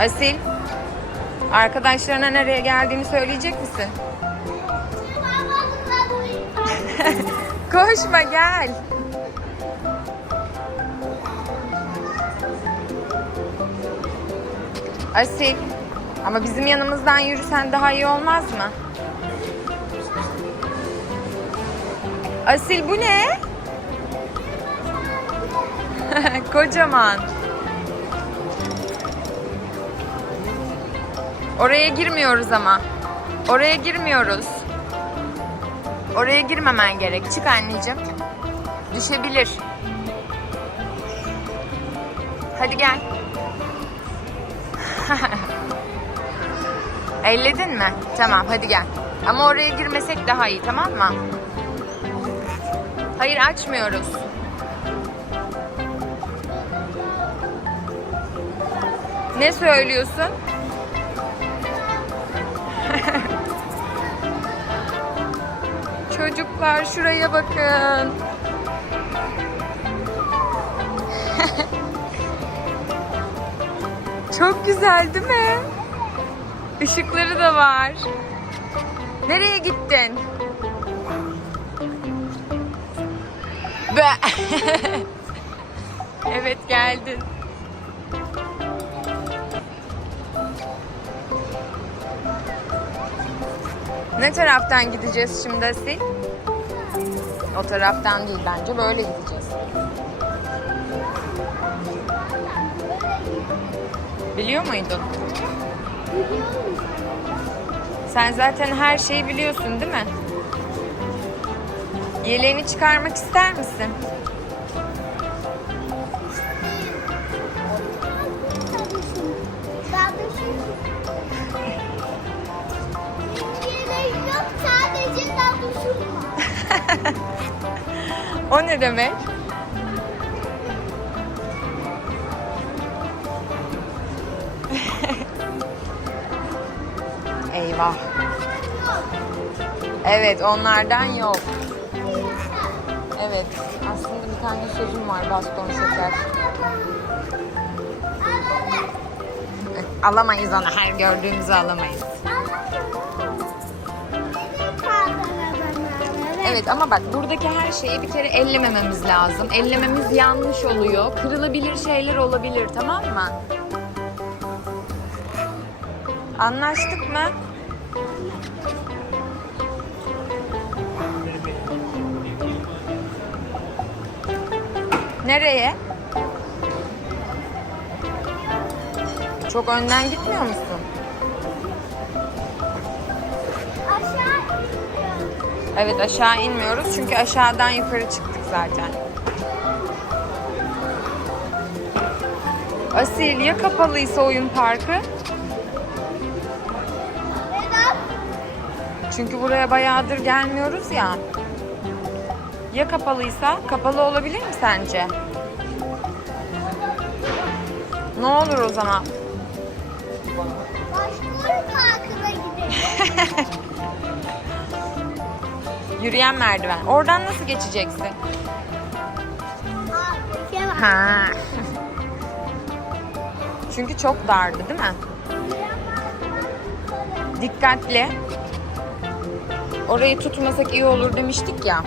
Asil, arkadaşlarına nereye geldiğini söyleyecek misin? Koşma gel. Asil, ama bizim yanımızdan yürüsen daha iyi olmaz mı? Asil bu ne? Kocaman. Oraya girmiyoruz ama. Oraya girmiyoruz. Oraya girmemen gerek. Çık anneciğim. Düşebilir. Hadi gel. Elledin mi? Tamam hadi gel. Ama oraya girmesek daha iyi tamam mı? Hayır açmıyoruz. Ne söylüyorsun? Çocuklar şuraya bakın. Çok güzel değil mi? Işıkları da var. Nereye gittin? Be. evet geldin. Ne taraftan gideceğiz şimdi Asil? O taraftan değil bence böyle gideceğiz. Biliyor muydun? Sen zaten her şeyi biliyorsun değil mi? Yeleğini çıkarmak ister misin? O ne demek? Eyvah. Evet onlardan yok. Evet aslında bir tane sözüm var baston şeker. Alamayız onu her gördüğümüzü alamayız. Evet ama bak buradaki her şeyi bir kere ellemememiz lazım. Ellememiz yanlış oluyor. Kırılabilir şeyler olabilir tamam mı? Anlaştık mı? Nereye? Çok önden gitmiyor musun? Evet aşağı inmiyoruz çünkü aşağıdan yukarı çıktık zaten. Asil ya kapalıysa oyun parkı? Çünkü buraya bayağıdır gelmiyoruz ya. Ya kapalıysa? Kapalı olabilir mi sence? Ne olur o zaman? Başka oyun parkına gidelim. Yürüyen merdiven. Oradan nasıl geçeceksin? Ha. Çünkü çok dardı değil mi? Dikkatli. Orayı tutmasak iyi olur demiştik ya.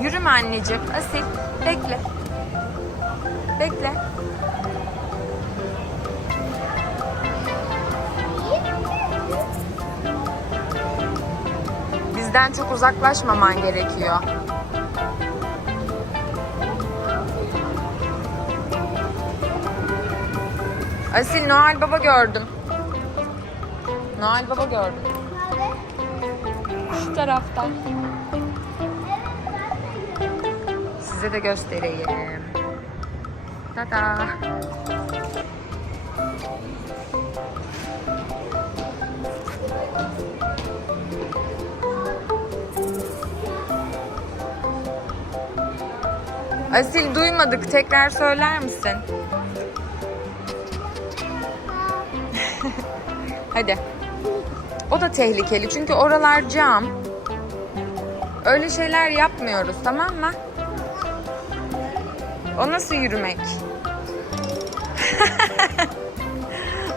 Yürüme anneciğim. Asil. Bekle. Bekle. Bizden çok uzaklaşmaman gerekiyor. Asil Noel Baba gördüm. Noel Baba gördüm. Şu tarafta. Size de göstereyim. Tada. Asil duymadık. Tekrar söyler misin? Hadi. O da tehlikeli çünkü oralar cam. Öyle şeyler yapmıyoruz tamam mı? O nasıl yürümek?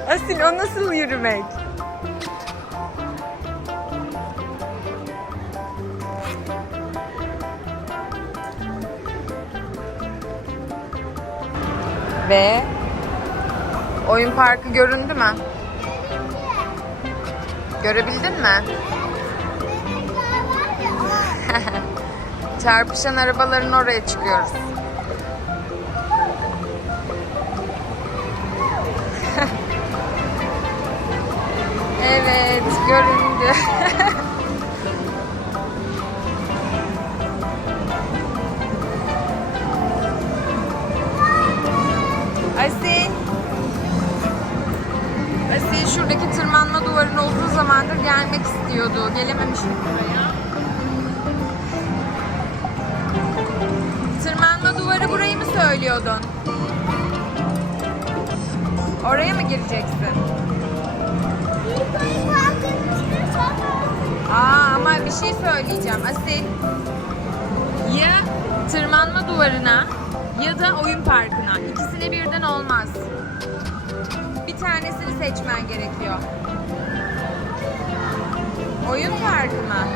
Asil o nasıl yürümek? Ve oyun parkı göründü mü? Görebildin mi? Çarpışan arabaların oraya çıkıyoruz. evet, göründü. şuradaki tırmanma duvarına uzun zamandır gelmek istiyordu. Gelememiş buraya. Tırmanma duvarı burayı mı söylüyordun? Oraya mı gireceksin? Aa ama bir şey söyleyeceğim Asil. Ya tırmanma duvarına ya da oyun parkına. İkisini birden olmaz. Bir tanesini seçmen gerekiyor. Oyun parkı mı?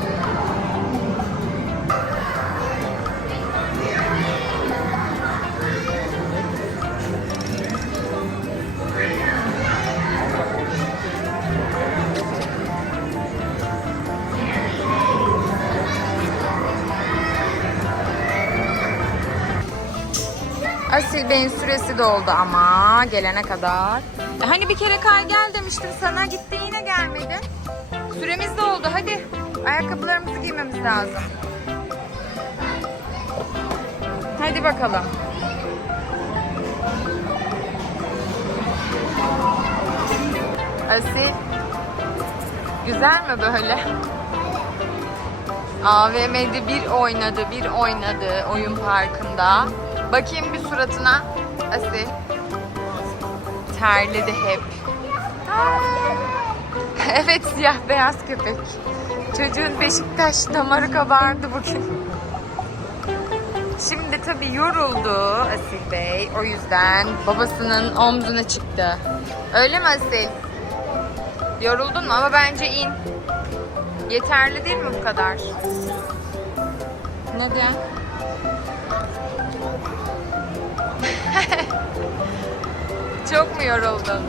Asil Bey'in süresi doldu ama gelene kadar. E Hani bir kere kay gel demiştim sana gitti yine gelmedi. Süremiz doldu hadi. Ayakkabılarımızı giymemiz lazım. Hadi bakalım. Asil. Güzel mi böyle? AVM'de bir oynadı, bir oynadı oyun parkında. Bakayım bir suratına. Asil. Terledi hep. Evet siyah beyaz köpek. Çocuğun Beşiktaş damarı kabardı bugün. Şimdi tabii yoruldu Asil Bey. O yüzden babasının omzuna çıktı. Öyle mi Asil? Yoruldun mu? Ama bence in. Yeterli değil mi bu kadar? Neden? Çok mu yoruldun?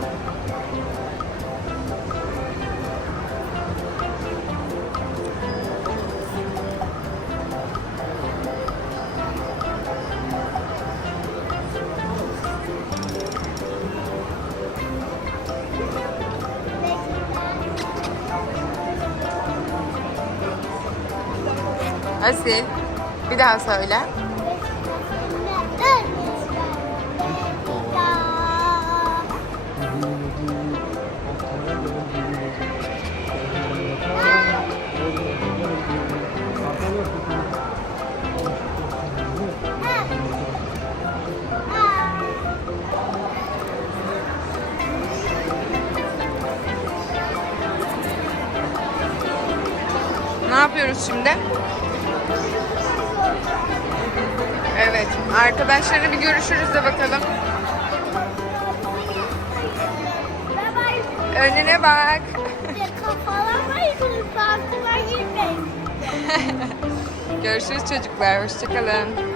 Asil, bir daha söyle. Şimdi? Evet, arkadaşlarla bir görüşürüz de bakalım. Önüne bak. Görüşürüz çocuklar, hoşçakalın.